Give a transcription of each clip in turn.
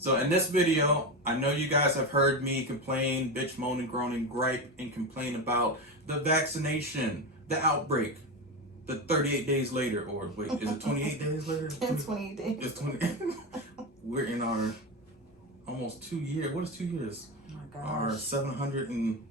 So in this video, I know you guys have heard me complain, bitch, moan, and groan, and gripe, and complain about the vaccination, the outbreak, the 38 days later, or wait, is it 28 days later? 28 days. It's 20. We're in our almost 2 years. What is 2 years? Oh my gosh. Our 700 and,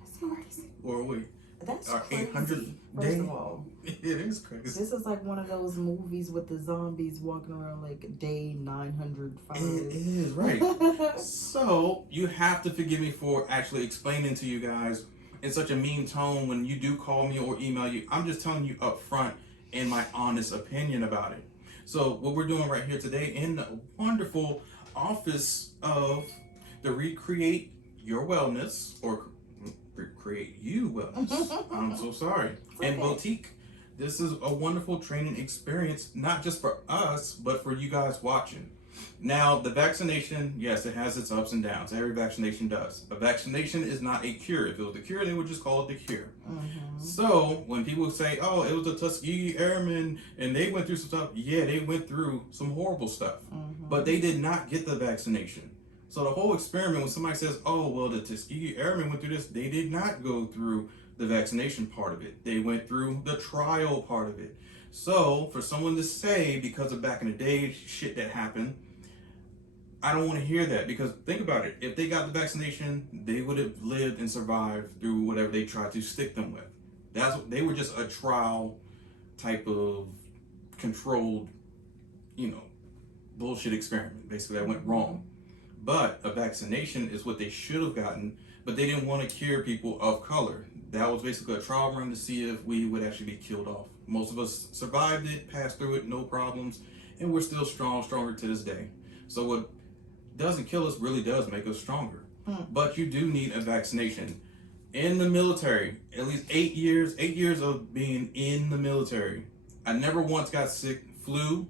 That's crazy. or wait, That's our crazy. 800 First day. of all, It is crazy. this is like one of those movies with the zombies walking around like day 905. It is, right. So, you have to forgive me for actually explaining to you guys in such a mean tone when you do call me or email you. I'm just telling you up front in my honest opinion about it. So, what we're doing right here today in the wonderful office of the Recreate Your Wellness, or Recreate You Wellness. I'm so sorry. And Boutique. This is a wonderful training experience, not just for us, but for you guys watching. Now, the vaccination, yes, it has its ups and downs. Every vaccination does. A vaccination is not a cure. If it was a cure, they would just call it the cure. So, when people say, oh, it was the Tuskegee Airmen, and they went through some stuff, yeah, they went through some horrible stuff. But they did not get the vaccination. So the whole experiment, when somebody says, oh, well, the Tuskegee Airmen went through this, they did not go through the vaccination part of it. They went through the trial part of it. So for someone to say, because of back in the day, shit that happened, I don't want to hear that, because think about it. If they got the vaccination, they would have lived and survived through whatever they tried to stick them with. They were just a trial type of controlled, bullshit experiment, basically, that went wrong. But a vaccination is what they should have gotten, but they didn't want to cure people of color. That was basically a trial run to see if we would actually be killed off. Most of us survived it, passed through it, no problems, and we're still stronger to this day. So what doesn't kill us really does make us stronger. But you do need a vaccination. In the military, at least 8 years of being in the military, I never once got sick. Flu,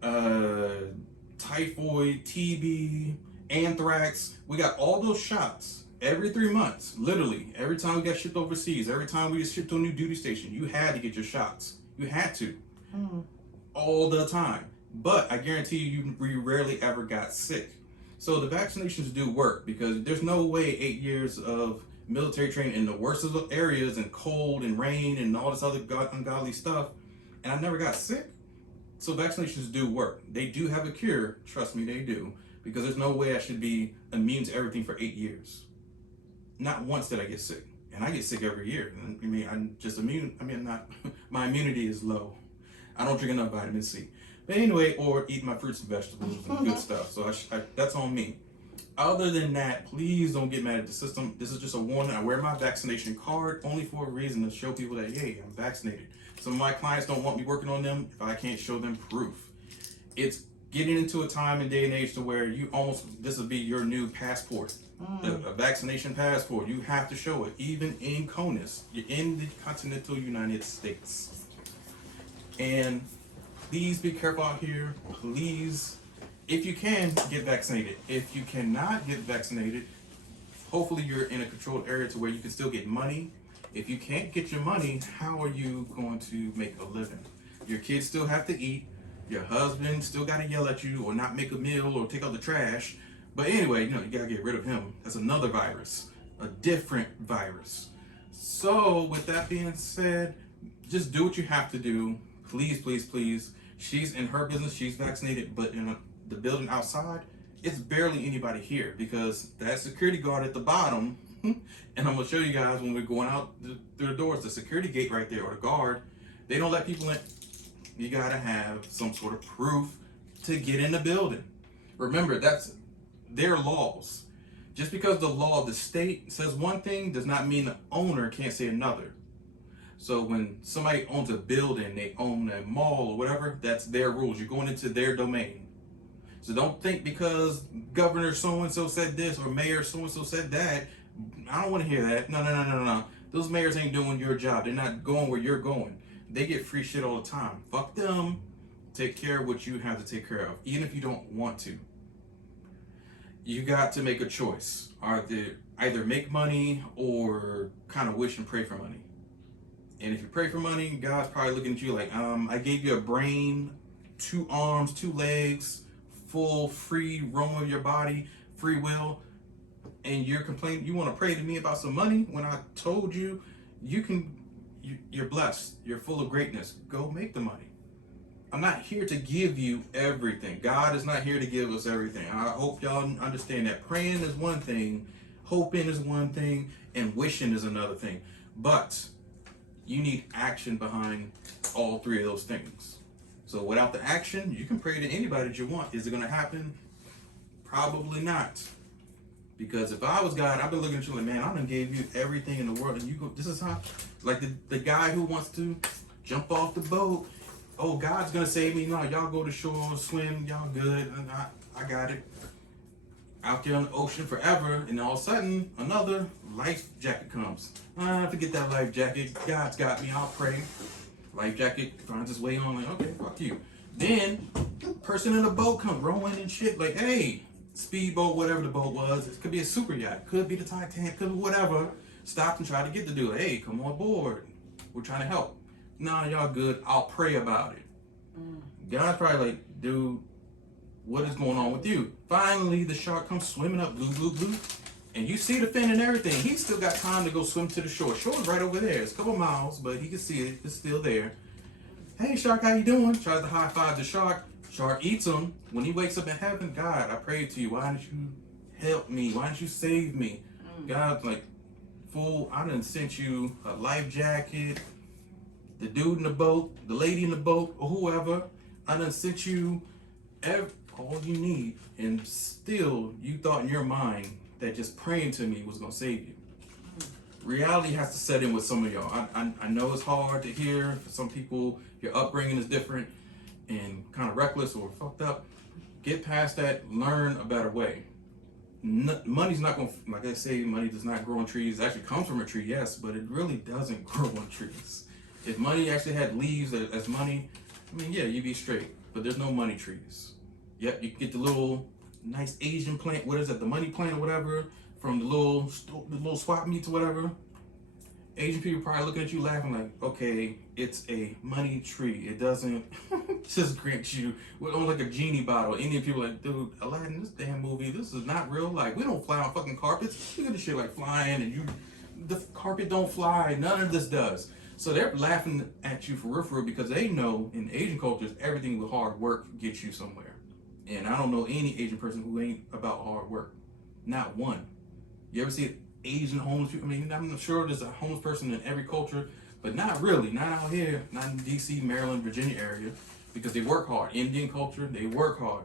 typhoid, TB, anthrax. We got all those shots every 3 months, literally. Every time we got shipped overseas, every time we get shipped to a new duty station, you had to get your shots. You had to. All the time. But I guarantee you rarely ever got sick. So the vaccinations do work, because there's no way 8 years of military training in the worst of the areas and cold and rain and all this other ungodly stuff, and I never got sick. So vaccinations do work. They do have a cure. Trust me, they do. Because there's no way I should be immune to everything for 8 years. Not once did I get sick. And I get sick every year. I mean, I'm just immune. I mean, not, my immunity is low. I don't drink enough vitamin C. But anyway, or eat my fruits and vegetables and good stuff. So that's on me. Other than that, please don't get mad at the system. This is just a warning. I wear my vaccination card only for a reason, to show people that, hey, I'm vaccinated. Some of my clients don't want me working on them if I can't show them proof. It's getting into a time and day and age to where this will be your new passport, a vaccination passport. You have to show it, even in CONUS. You're in the continental United States. And please be careful out here. Please, if you can, get vaccinated. If you cannot get vaccinated, hopefully you're in a controlled area to where you can still get money. If you can't get your money, how are you going to make a living? Your kids still have to eat. Your husband still got to yell at you or not make a meal or take out the trash. But anyway, you got to get rid of him. That's another virus, a different virus. So with that being said, just do what you have to do. Please, please, please. She's in her business. She's vaccinated, but in the building outside, it's barely anybody here, because that security guard at the bottom, and I'm going to show you guys when we're going out through the doors, the security gate right there, or the guard, they don't let people in. You got to have some sort of proof to get in the building. Remember, that's their laws. Just because the law of the state says one thing does not mean the owner can't say another. So when somebody owns a building, they own a mall or whatever, that's their rules. You're going into their domain. So don't think because Governor so-and-so said this or Mayor so-and-so said that, I don't want to hear that. No. Those mayors ain't doing your job. They're not going where you're going. They get free shit all the time. Fuck them. Take care of what you have to take care of, even if you don't want to. You got to make a choice. Either make money or kind of wish and pray for money. And if you pray for money, God's probably looking at you like, I gave you a brain, 2 arms, 2 legs, full free roam of your body, free will, and you're complaining, you want to pray to me about some money when I told you you're blessed, you're full of greatness, go make the money. I'm not here to give you everything. God is not here to give us everything. I hope y'all understand that. Praying is one thing, hoping is one thing, and wishing is another thing. But you need action behind all three of those things. So without the action, you can pray to anybody that you want. Is it going to happen? Probably not. Because if I was God, I'd be looking at you like, man, I done gave you everything in the world, and you go, this is how, like the guy who wants to jump off the boat. Oh, God's gonna save me. No, y'all go to shore, swim, y'all good. And I got it. Out there on the ocean forever, and all of a sudden, another life jacket comes. Forget that life jacket. God's got me. I'll pray. Life jacket finds its way on. Like, okay, fuck you. Then, person in the boat comes rowing and shit. Like, hey, speedboat, whatever the boat was. It could be a super yacht. Could be the Titanic. Could be whatever. Stopped and tried to get the dude. Hey, come on board. We're trying to help. Nah, y'all good. I'll pray about it. God's probably like, dude, what is going on with you? Finally, the shark comes swimming up, blue, blue, blue. And you see the fin and everything. He's still got time to go swim to the shore. Shore's right over there. It's a couple miles, but he can see it. It's still there. Hey, shark, how you doing? Tries to high five the shark. Shark eats him. When he wakes up in heaven, God, I prayed to you. Why didn't you help me? Why didn't you save me? God's like, fool, I done sent you a life jacket, the dude in the boat, the lady in the boat, or whoever. I done sent you all you need, and still you thought in your mind that just praying to me was gonna save you. Reality has to set in with some of y'all. I know it's hard to hear. For some people, your upbringing is different and kind of reckless or fucked up. Get past that, learn a better way. Money's not going to, like I say, money does not grow on trees. It actually comes from a tree, yes, but it really doesn't grow on trees. If money actually had leaves as money, I mean, yeah, you'd be straight, but there's no money trees. Yep, you can get the little nice Asian plant, what is it, the money plant or whatever, from the little swap meets or whatever. Asian people probably looking at you laughing like, okay, it's a money tree. It doesn't just grant you with like a genie bottle. Indian people like, dude, Aladdin, this damn movie, this is not real life. We don't fly on fucking carpets. Look at this shit like flying and the carpet don't fly. None of this does. So they're laughing at you for real because they know in Asian cultures, everything with hard work gets you somewhere. And I don't know any Asian person who ain't about hard work. Not one. You ever see Asian homeless people? I mean, I'm sure there's a homeless person in every culture, but not really, not out here, not in DC, Maryland, Virginia area, because they work hard. Indian culture, they work hard.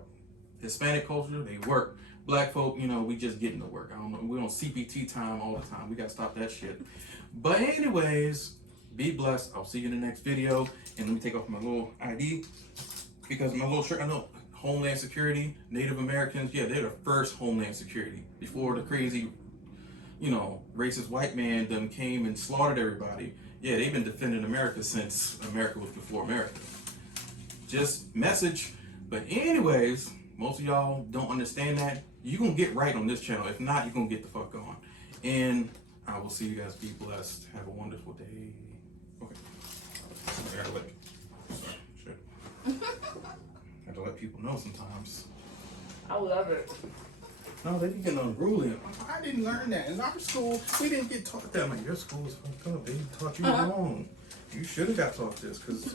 Hispanic culture, they work. Black folk, you know, we just getting to work. I don't know, we on CPT time all the time. We gotta stop that shit. But anyways, be blessed. I'll see you in the next video. And let me take off my little ID because my little shirt, I know Homeland Security, Native Americans, yeah, they're the first Homeland Security before the crazy, you know, racist white man done came and slaughtered everybody. Yeah, they've been defending America since America was before America. Just message. But anyways, most of y'all don't understand that. You're going to get right on this channel. If not, you're going to get the fuck on. And I will see you guys. Be blessed. Have a wonderful day. Okay. I gotta have to let people know sometimes. I love it. No, they be getting unruly. I didn't learn that. In our school, we didn't get taught that. I'm like, your school is fucked up. They taught you wrong. You should have got taught this because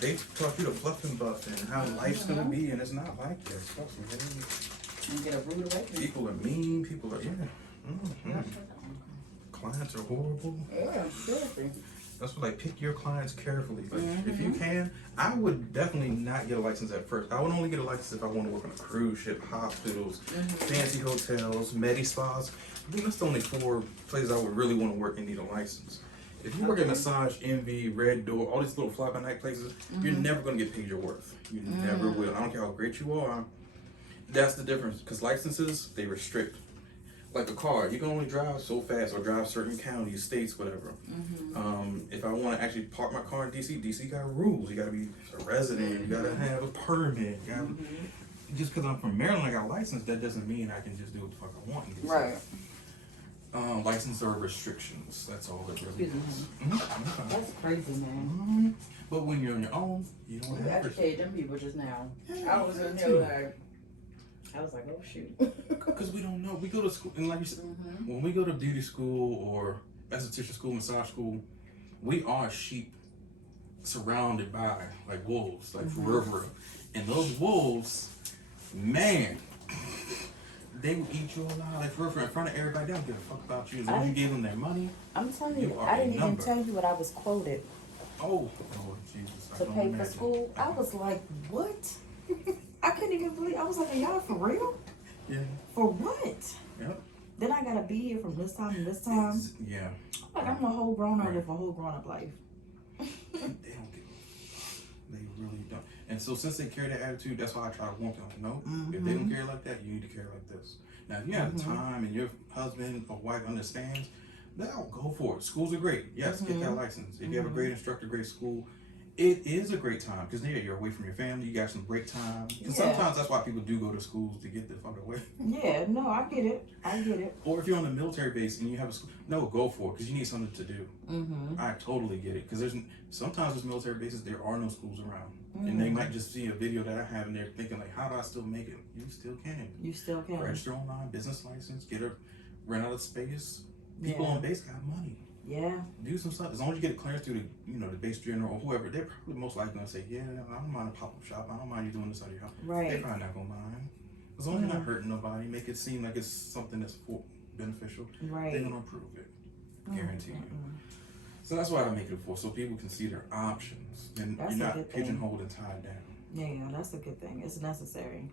they taught you the fluff and buff and how life's going to be, and it's not like that. Trust me. And get a rude awakening. People are mean. People are, Clients are horrible. Yeah, seriously. That's what, like, pick your clients carefully. Like, if you can, I would definitely not get a license at first. I would only get a license if I want to work on a cruise ship, hospitals, fancy hotels, medi-spas. I think that's the only 4 places I would really want to work and need a license. If you work at Massage, Envy, Red Door, all these little fly-by-night places, you're never going to get paid your worth. You never will. I don't care how great you are. That's the difference. Because licenses, they restrict. Like a car, you can only drive so fast or drive certain counties, states, whatever. If I want to actually park my car in DC got rules. You got to be a resident. You got to have a permit. You gotta, just because I'm from Maryland, I got a license, that doesn't mean I can just do what the fuck I want in DC. Right. License are restrictions. That's all it really is. That's crazy, man. But when you're on your own, you don't have educated them people just now. Yeah, I was in here like, I was like, oh shoot. Because we don't know. We go to school, and like you said, when we go to beauty school or esthetician school, massage school, we are sheep surrounded by like wolves, like for real. And those wolves, man, they will eat you alive, like for real, in front of everybody. They don't give a fuck about you. As long as you gave them their money. I'm telling you, are I didn't a even number. tell you what I was quoted Oh, Lord Jesus. I to don't pay for imagine. school. I was like, what? I couldn't even believe. I was like, are y'all for real? Yeah. For what? Yep. Then I gotta be here from this time to this time. Yeah. Like I'm a whole grown up Right. with a whole grown up life. They don't give a. They really don't. And so since they carry that attitude, that's why I try to warn them. No, if they don't carry like that, you need to carry like this. Now, if you have the time and your husband or wife understands, they'll go for it. Schools are great. Yes, get that license. If you have a great instructor, great school, it is a great time because you're away from your family. You got some break time. Because sometimes that's why people do go to schools to get the fuck away. Yeah, no, I get it. I get it. Or if you're on a military base and you have a school, no, go for it because you need something to do. I totally get it because sometimes there's military bases, there are no schools around. And they might just see a video that I have and they're thinking like, how do I still make it? You still can. You still can. Register online, business license, rent out of space. People on base got money. Yeah. Do some stuff. As long as you get a clearance through the the base general or whoever, they're probably most likely gonna say, yeah, I don't mind a pop-up shop. I don't mind you doing this out of your house. Right. They're probably not gonna mind. As long as you're not hurting nobody, make it seem like it's something that's beneficial. Right. They're gonna approve it. Guarantee you. So that's why I make it for, so people can see their options and That's you're a not good thing. pigeonholed and tied down. Yeah, that's a good thing. It's necessary.